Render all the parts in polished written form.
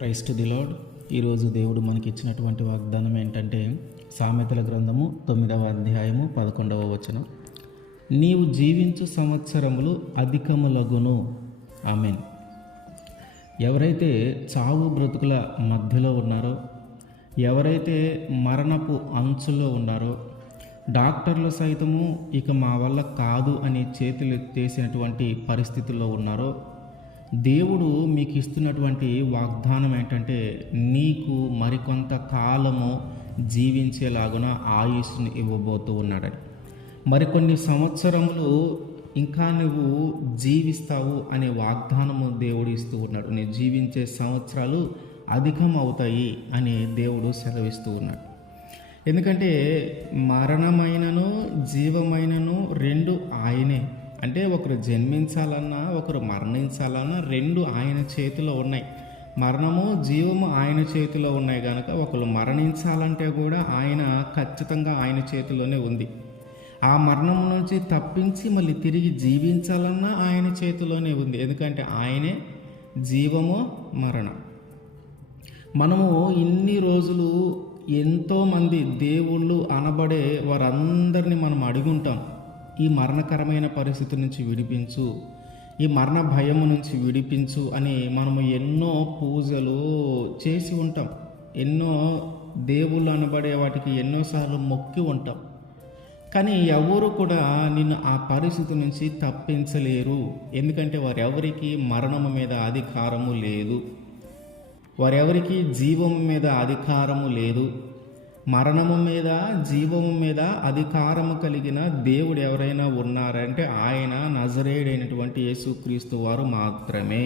Praise to the lord. ఈరోజు దేవుడు మనకి ఇచ్చినటువంటి వాగ్దానం ఏంటంటే సామెతల గ్రంథము 9వ అధ్యాయము 11వ వచనం. నీవు జీవించు సంవత్సరములు అధికములగును. ఆమెన్. ఎవరైతే చావు బ్రతుకుల మధ్యలో ఉన్నారో, ఎవరైతే మరణపు అంచులో ఉన్నారో, డాక్టర్లు సైతము ఇక మా వల్ల కాదు అని చేతులు ఎత్తేసినటువంటి పరిస్థితుల్లో ఉన్నారో, దేవుడు మీకు ఇస్తున్నటువంటి వాగ్దానం ఏంటంటే నీకు మరికొంత కాలము జీవించేలాగున ఆయుష్ని ఇవ్వబోతూ ఉన్నాడని. మరికొన్ని సంవత్సరములు ఇంకా నువ్వు జీవిస్తావు అనే వాగ్దానము దేవుడు ఇస్తూ ఉన్నాడు. నీవు జీవించే సంవత్సరాలు అధికం అవుతాయి అని దేవుడు సెలవిస్తూ ఉన్నాడు. ఎందుకంటే మరణమైనను జీవమైనను రెండు ఆయనే. అంటే ఒకరు జన్మించాలన్నా ఒకరు మరణించాలన్నా రెండు ఆయన చేతిలో ఉన్నాయి. మరణము జీవము ఆయన చేతిలో ఉన్నాయి కనుక ఒకరు మరణించాలంటే కూడా ఆయన ఖచ్చితంగా ఆయన చేతిలోనే ఉంది. ఆ మరణం నుంచి తప్పించి మళ్ళీ తిరిగి జీవించాలన్నా ఆయన చేతిలోనే ఉంది. ఎందుకంటే ఆయనే జీవము మరణం. మనము ఇన్ని రోజులు ఎంతోమంది దేవుళ్ళు అనబడే వారందరినీ మనం అడుగుంటాం, ఈ మరణకరమైన పరిస్థితి నుంచి విడిపించు, ఈ మరణ భయము నుంచి విడిపించు అని మనము ఎన్నో పూజలు చేసి ఉంటాం. ఎన్నో దేవుళ్ళు అనబడే వాటికి ఎన్నోసార్లు మొక్కి ఉంటాం. కానీ ఎవరు కూడా నిన్ను ఆ పరిస్థితి నుంచి తప్పించలేరు. ఎందుకంటే వారెవరికి మరణము మీద అధికారము లేదు, వారెవరికి జీవము మీద అధికారము లేదు. మరణము మీద జీవము మీద అధికారము కలిగిన దేవుడు ఎవరైనా ఉన్నారంటే ఆయన నజరేయుడైనటువంటి యేసుక్రీస్తు వారు మాత్రమే.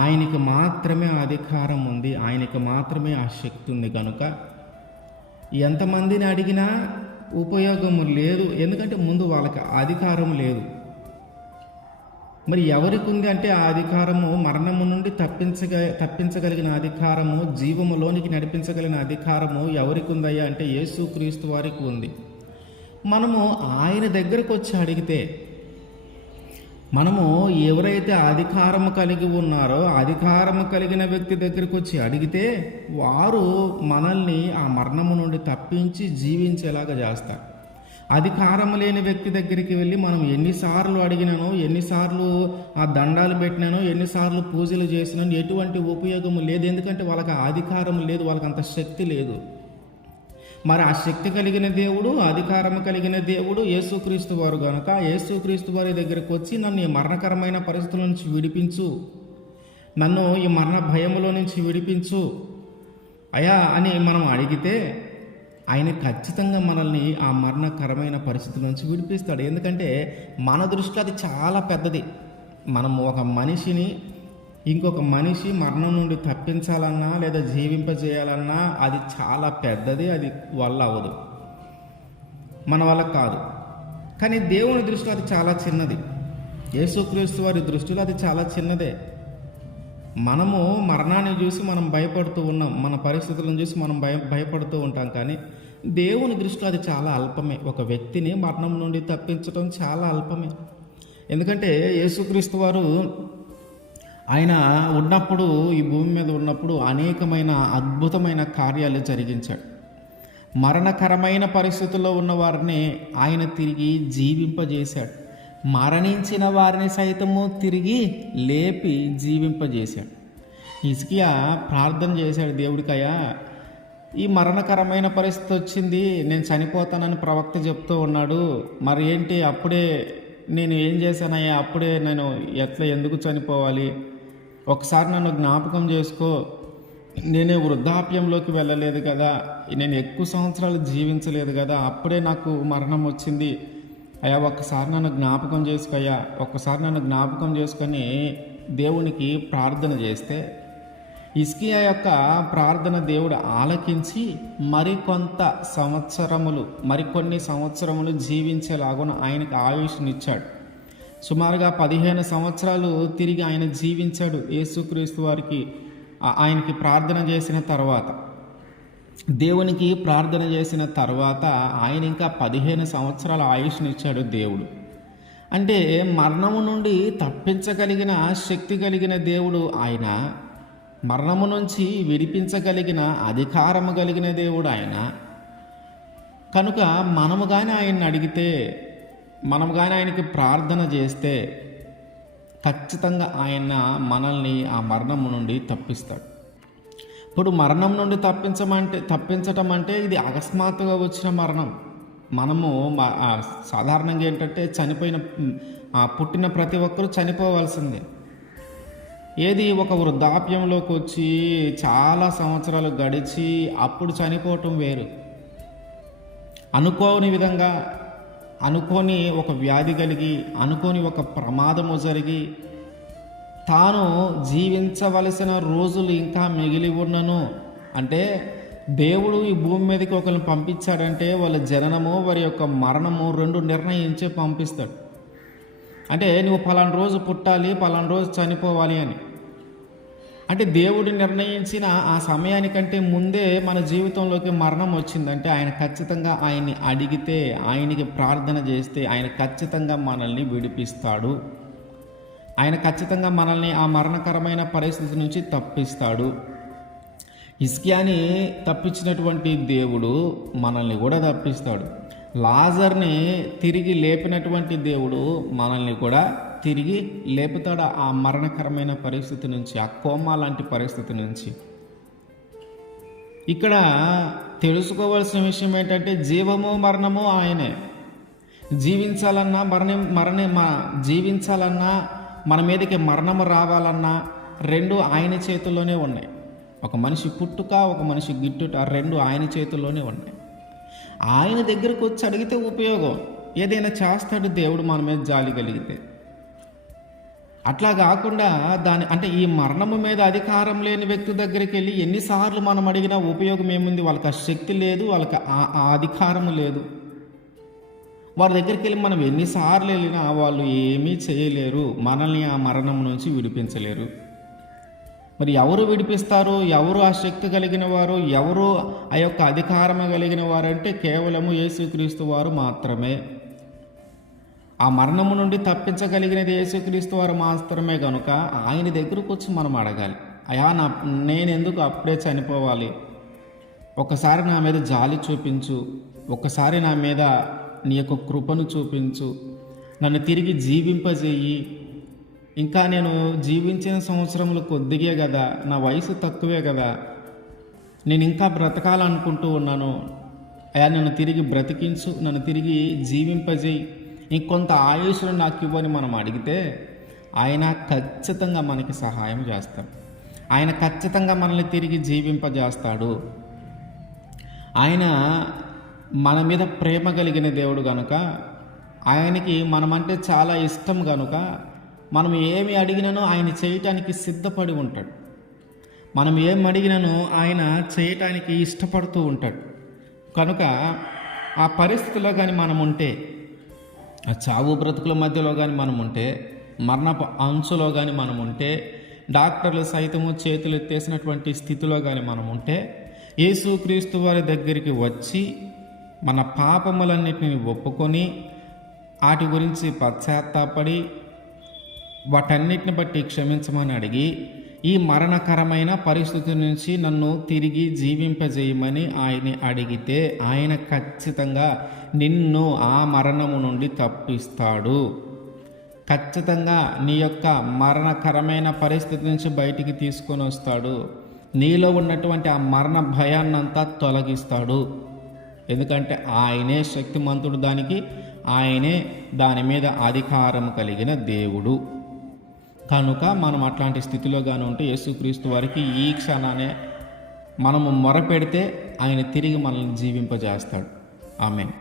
ఆయనకి మాత్రమే ఆ అధికారం ఉంది, ఆయనకి మాత్రమే ఆ శక్తి ఉంది. కనుక ఎంతమందిని అడిగినా ఉపయోగము లేదు. ఎందుకంటే ముందు వాళ్ళకి అధికారం లేదు. మరి ఎవరికి ఉంది అంటే ఆ అధికారము మరణము నుండి తప్పించగలిగిన అధికారము, జీవములోనికి నడిపించగలిగిన అధికారము ఎవరికి ఉందయ్యా అంటే యేసుక్రీస్తు వారికి ఉంది. మనము ఆయన దగ్గరకు వచ్చి అడిగితే, మనము ఎవరైతే అధికారము కలిగి ఉన్నారో అధికారము కలిగిన వ్యక్తి దగ్గరికి వచ్చి అడిగితే వారు మనల్ని ఆ మరణము నుండి తప్పించి జీవించేలాగా చేస్తారు. అధికారం లేని వ్యక్తి దగ్గరికి వెళ్ళి మనం ఎన్నిసార్లు అడిగినానో, ఎన్నిసార్లు ఆ దండాలు పెట్టినానో, ఎన్నిసార్లు పూజలు చేసినానో ఎటువంటి ఉపయోగము లేదు. ఎందుకంటే వాళ్ళకి ఆ అధికారం లేదు, వాళ్ళకి అంత శక్తి లేదు. మరి ఆ శక్తి కలిగిన దేవుడు, అధికారం కలిగిన దేవుడు యేసుక్రీస్తు వారు కనుక యేసుక్రీస్తు వారి దగ్గరకు వచ్చి నన్ను ఈ మరణకరమైన పరిస్థితుల నుంచి విడిపించు, నన్ను ఈ మరణ భయములో నుంచి విడిపించు అయా అని మనం అడిగితే ఆయన ఖచ్చితంగా మనల్ని ఆ మరణకరమైన పరిస్థితుల నుంచి విడిపిస్తాడు. ఎందుకంటే మన దృష్టిలో అది చాలా పెద్దది. మనం ఒక మనిషిని ఇంకొక మనిషి మరణం నుండి తప్పించాలన్నా లేదా జీవింపజేయాలన్నా అది చాలా పెద్దది, అది వల్ల అవ్వదు, మన వల్ల కాదు. కానీ దేవుని దృష్టిలో అది చాలా చిన్నది. యేసుక్రీస్తు వారి దృష్టిలో అది చాలా చిన్నదే. మనము మరణాన్ని చూసి మనం భయపడుతూ ఉన్నాం, మన పరిస్థితులను చూసి మనం భయపడుతూ ఉంటాం. కానీ దేవుని దృష్టిలో అది చాలా అల్పమే. ఒక వ్యక్తిని మరణం నుండి తప్పించడం చాలా అల్పమే. ఎందుకంటే యేసుక్రీస్తు వారు ఆయన ఉన్నప్పుడు, ఈ భూమి మీద ఉన్నప్పుడు అనేకమైన అద్భుతమైన కార్యాలు జరిగించాడు. మరణకరమైన పరిస్థితుల్లో ఉన్న వారిని ఆయన తిరిగి జీవింపజేశాడు. మరణించిన వారిని సైతము తిరిగి లేపి జీవింపజేశాడు. హిజ్కియా ప్రార్థన చేశాడు దేవుడికయ్యా, ఈ మరణకరమైన పరిస్థితి వచ్చింది, నేను చనిపోతానని ప్రవక్త చెప్తూ ఉన్నాడు, మరి ఏంటి అప్పుడే నేను ఏం చేశానయ్యా, అప్పుడే నేను ఎందుకు చనిపోవాలి, ఒకసారి నన్ను జ్ఞాపకం చేసుకో, నేను వృద్ధాప్యంలోకి వెళ్ళలేదు కదా, నేను ఎక్కువ సంవత్సరాలు జీవించలేదు కదా, అప్పుడే నాకు మరణం వచ్చింది అయ్యా, ఒక్కసారి నన్ను జ్ఞాపకం చేసుకోయ్యా, ఒక్కసారి నన్ను జ్ఞాపకం చేసుకొని దేవునికి ప్రార్థన చేస్తే హిజ్కియా యొక్క ప్రార్థన దేవుడు ఆలకించి మరికొన్ని సంవత్సరములు జీవించేలాగున ఆయనకు ఆయుష్నిచ్చాడు. సుమారుగా 15 సంవత్సరాలు తిరిగి ఆయన జీవించాడు. యేసుక్రీస్తు వారికి ఆయనకి ప్రార్థన చేసిన తర్వాత, దేవునికి ప్రార్థన చేసిన తర్వాత ఆయన ఇంకా 15 సంవత్సరాల ఆయుష్నిచ్చాడు దేవుడు. అంటే మరణము నుండి తప్పించగలిగిన శక్తి కలిగిన దేవుడు ఆయన. మరణము నుంచి విడిపించగలిగిన అధికారము కలిగిన దేవుడు ఆయన. కనుక మనము కానీ ఆయన్ని అడిగితే, మనము కానీ ఆయనకి ప్రార్థన చేస్తే ఖచ్చితంగా ఆయన మనల్ని ఆ మరణము నుండి తప్పిస్తాడు. ఇప్పుడు మరణం నుండి తప్పించటం అంటే ఇది అకస్మాత్తుగా వచ్చిన మరణం. మనము సాధారణంగా ఏంటంటే పుట్టిన ప్రతి ఒక్కరూ చనిపోవాల్సిందే. ఏది ఒక వృద్ధాప్యంలోకి వచ్చి చాలా సంవత్సరాలు గడిచి అప్పుడు చనిపోవటం వేరు. అనుకోని విధంగా, అనుకోని ఒక వ్యాధి కలిగి, అనుకోని ఒక ప్రమాదము జరిగి, తాను జీవించవలసిన రోజులు ఇంకా మిగిలి ఉన్నను అంటే దేవుడు ఈ భూమి మీదకి ఒకరిని పంపించాడంటే వాళ్ళ జననము, వారి యొక్క మరణము రెండు నిర్ణయించే పంపిస్తాడు. అంటే నువ్వు పలానా రోజు పుట్టాలి, పలానా రోజు చనిపోవాలి అని. అంటే దేవుడు నిర్ణయించిన ఆ సమయానికంటే ముందే మన జీవితంలోకి మరణం వచ్చిందంటే ఆయన ఖచ్చితంగా ఆయన్ని అడిగితే, ఆయనకి ప్రార్థన చేస్తే ఆయన ఖచ్చితంగా మనల్ని విడిపిస్తాడు. ఆయన ఖచ్చితంగా మనల్ని ఆ మరణకరమైన పరిస్థితి నుంచి తప్పిస్తాడు. హిజ్కియాని తప్పించినటువంటి దేవుడు మనల్ని కూడా తప్పిస్తాడు. లాజర్ని తిరిగి లేపినటువంటి దేవుడు మనల్ని కూడా తిరిగి లేపుతాడు ఆ మరణకరమైన పరిస్థితి నుంచి, ఆ కోమా లాంటి పరిస్థితి నుంచి. ఇక్కడ తెలుసుకోవాల్సిన విషయం ఏంటంటే జీవము మరణము ఆయనే. జీవించాలన్నా మన మీదకి మరణము రావాలన్నా రెండు ఆయన చేతుల్లోనే ఉన్నాయి. ఒక మనిషి పుట్టుక, ఒక మనిషి గిట్టుట రెండు ఆయన చేతుల్లోనే ఉన్నాయి. ఆయన దగ్గరకు వచ్చి అడిగితే ఉపయోగం, ఏదైనా చేస్తాడు దేవుడు మన మీద జాలి కలిగితే. అట్లా కాకుండా అంటే ఈ మరణము మీద అధికారం లేని వ్యక్తి దగ్గరికి వెళ్ళి ఎన్నిసార్లు మనం అడిగినా ఉపయోగం ఏముంది? వాళ్ళకి ఆ శక్తి లేదు, వాళ్ళకి ఆ అధికారము లేదు. వారి దగ్గరికి వెళ్ళి మనం ఎన్నిసార్లు వెళ్ళినా వాళ్ళు ఏమీ చేయలేరు, మనల్ని ఆ మరణం నుంచి విడిపించలేరు. మరి ఎవరు విడిపిస్తారు? ఎవరు ఆ శక్తి కలిగిన వారు? ఎవరు ఆ యొక్క అధికారం కలిగిన వారంటే కేవలము యేసుక్రీస్తు వారు మాత్రమే. ఆ మరణము నుండి తప్పించగలిగినది యేసుక్రీస్తు వారు మాత్రమే. కనుక ఆయన దగ్గరకు వచ్చి మనం అడగాలి, అయ్యా నేను ఎందుకు అప్పుడే చనిపోవాలి? ఒకసారి నా మీద జాలి చూపించు, ఒకసారి నా మీద నీ యొక్క కృపను చూపించు, నన్ను తిరిగి జీవింపజేయి. ఇంకా నేను జీవించిన సంవత్సరములు కొద్దిగే కదా, నా వయసు తక్కువే కదా, నేను ఇంకా బ్రతకాలనుకుంటూ ఉన్నాను. అయ్యా నన్ను తిరిగి బ్రతికించు, నన్ను తిరిగి జీవింపజేయి, ఇంకొంత ఆయుష్ను నాకు ఇవ్వని మనం అడిగితే ఆయన ఖచ్చితంగా మనకి సహాయం చేస్తాడు. ఆయన ఖచ్చితంగా మనల్ని తిరిగి జీవింపజేస్తాడు. ఆయన మన మీద ప్రేమ కలిగిన దేవుడు కనుక, ఆయనకి మనమంటే చాలా ఇష్టం కనుక మనం ఏమి అడిగినానో ఆయన చేయటానికి సిద్ధపడి ఉంటాడు. మనం ఏం అడిగినానో ఆయన చేయటానికి ఇష్టపడుతూ ఉంటాడు. కనుక ఆ పరిస్థితుల్లో కానీ మనం ఉంటే, ఆ చావు బ్రతుకుల మధ్యలో కానీ మనం ఉంటే, మరణపు అంచులో కానీ మనం ఉంటే, డాక్టర్లు సైతము చేతులు ఎత్తేసినటువంటి స్థితిలో కానీ మనం ఉంటే, యేసుక్రీస్తు వారి దగ్గరికి వచ్చి మన పాపములన్నిటిని ఒప్పుకొని వాటి గురించి పశ్చాత్తాపడి వాటన్నిటిని బట్టి క్షమించమని అడిగి ఈ మరణకరమైన పరిస్థితి నుంచి నన్ను తిరిగి జీవింపజేయమని ఆయన్ని అడిగితే ఆయన ఖచ్చితంగా నిన్ను ఆ మరణము నుండి తప్పిస్తాడు. ఖచ్చితంగా నీ యొక్క మరణకరమైన పరిస్థితి నుంచి బయటికి తీసుకొని వస్తాడు. నీలో ఉన్నటువంటి ఆ మరణ భయాన్నంతా తొలగిస్తాడు. ఎందుకంటే ఆయనే శక్తిమంతుడు, ఆయనే దాని మీద అధికారం కలిగిన దేవుడు. కనుక మనం అట్లాంటి స్థితిలో కానీ ఉంటే యేసుక్రీస్తు వారికి ఈ క్షణానే మనము మొరపెడితే ఆయన తిరిగి మనల్ని జీవింపజేస్తాడు. ఆమేన్.